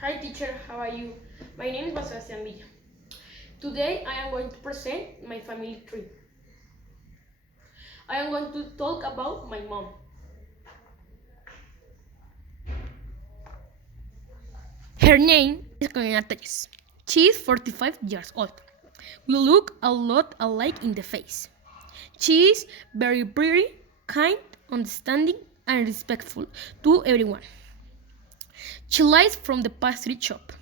Hi teacher, how are you? My name is Juan Sebastián Villa. Today I am going to present my family tree. I am going to talk about my mom. Her name is Carolina Telles. She is 45 years old. We look a lot alike in the face. She is very pretty, kind, understanding, and respectful to everyone. She lives from the pastry shop.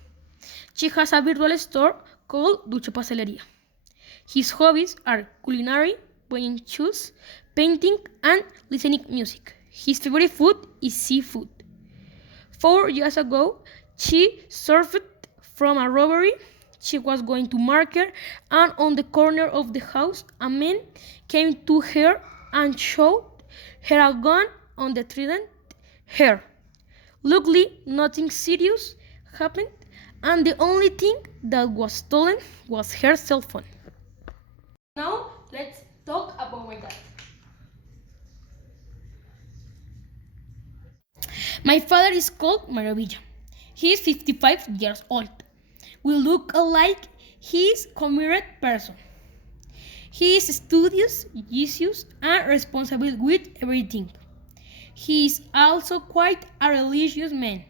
She has a virtual store called Dulce Pastelería. His hobbies are culinary, wearing shoes, painting, and listening music. His favorite food is seafood. 4 years ago, she suffered from a robbery. She was going to market, and on the corner of the house, a man came to her and showed her a gun on the threatened her. Luckily, nothing serious happened, and the only thing that was stolen was her cell phone. Now, let's talk about my dad. My father is called Mario Villa. He is 55 years old. We look alike. He is a committed person. He is studious, Jesus, and responsible with everything. He is also quite a religious man.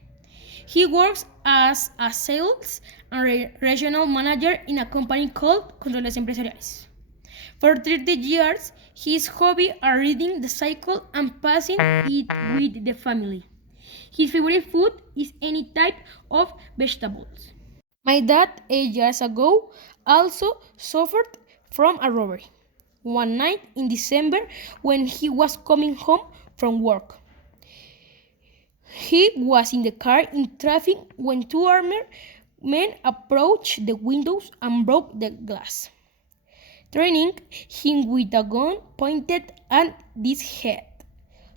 He works as a sales and regional manager in a company called Controles Empresariales. For 30 years, his hobby are reading the cycle and passing it with the family. His favorite food is any type of vegetables. My dad, 8 years ago, also suffered from a robbery. One night in December, when he was coming home from work, he was in the car in traffic when two armed men approached the windows and broke the glass, threatening him with a gun pointed at his head.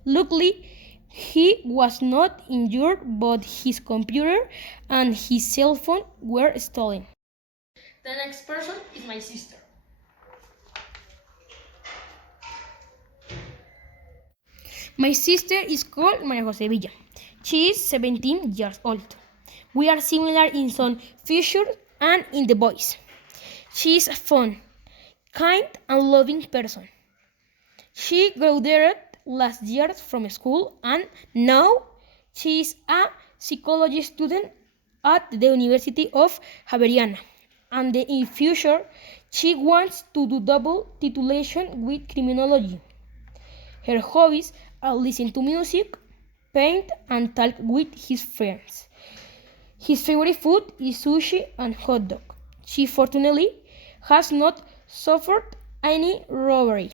Luckily, he was not injured, but his computer and his cell phone were stolen. The next person is my sister. My sister is called Maria Jose Villa. She is 17 years old. We are similar in some features and in the voice. She is a fun, kind, and loving person. She graduated last year from school and now she is a psychology student at the University of Javeriana. And in future, she wants to do double titulation with criminology. Her hobbies are listen to music, paint, and talk with his friends. His favorite food is sushi and hot dog. She fortunately has not suffered any robbery.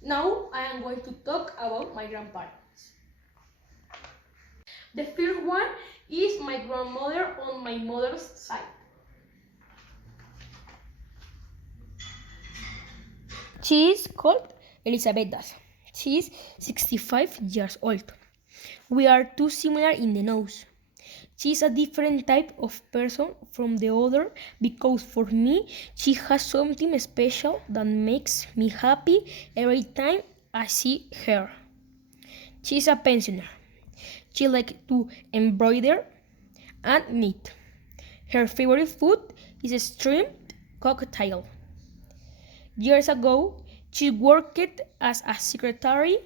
Now I am going to talk about my grandparents. The first one is my grandmother on my mother's side. She is called Elizabeth Das. She is 65 years old. We are too similar in the nose. She is a different type of person from the other because for me she has something special that makes me happy every time I see her. She is a pensioner. She likes to embroider and knit. Her favorite food is shrimp cocktail. Years ago, she worked as a secretary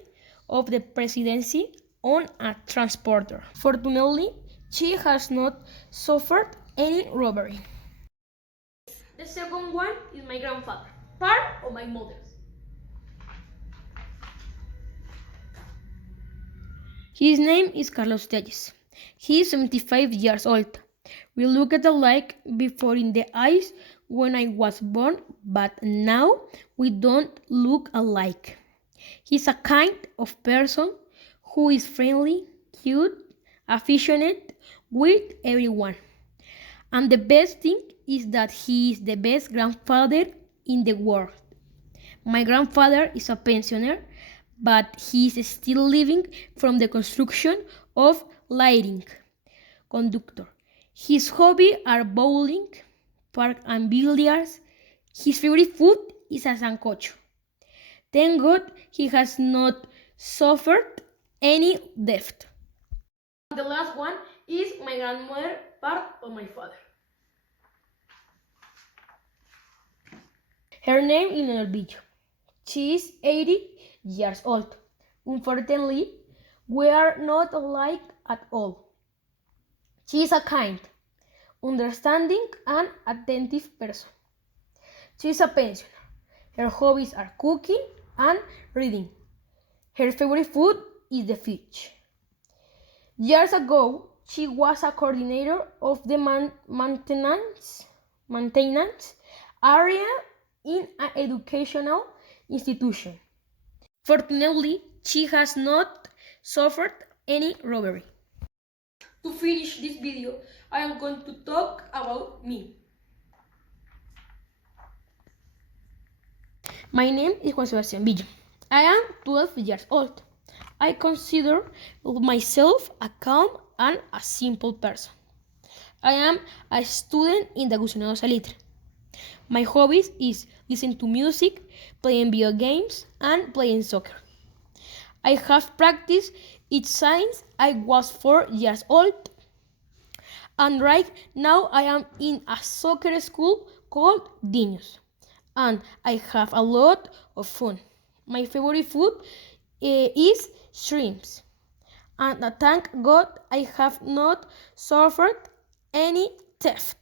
of the presidency on a transporter. Fortunately, she has not suffered any robbery. The second one is my grandfather, part of my mother's. His name is Carlos Telles. He is 75 years old. We looked alike before in the eyes when I was born, but now we don't look alike. He's a kind of person who is friendly, cute, affectionate with everyone. And the best thing is that he is the best grandfather in the world. My grandfather is a pensioner, but he is still living from the construction of lighting conductor. His hobbies are bowling, park and billiards. His favorite food is a sancocho. Thank God he has not suffered any theft. The last one is my grandmother part of my father. Her name is Leonor Billo. She is 80 years old. Unfortunately, we are not alike at all. She is a kind, understanding, and attentive person. She is a pensioner. Her hobbies are cooking and reading. Her favorite food is the fish. Years ago, she was a coordinator of the maintenance area in an educational institution. Fortunately, she has not suffered any robbery. To finish this video, I am going to talk about me. My name is Juan Sebastián Villa. I am 12 years old. I consider myself a calm and a simple person. I am a student in the Agustinado Salitre. My hobbies is listening to music, playing video games, and playing soccer. I have practiced it since I was 4 years old, and right now I am in a soccer school called Dinos, and I have a lot of fun. My favorite food is shrimps, and thank God I have not suffered any theft.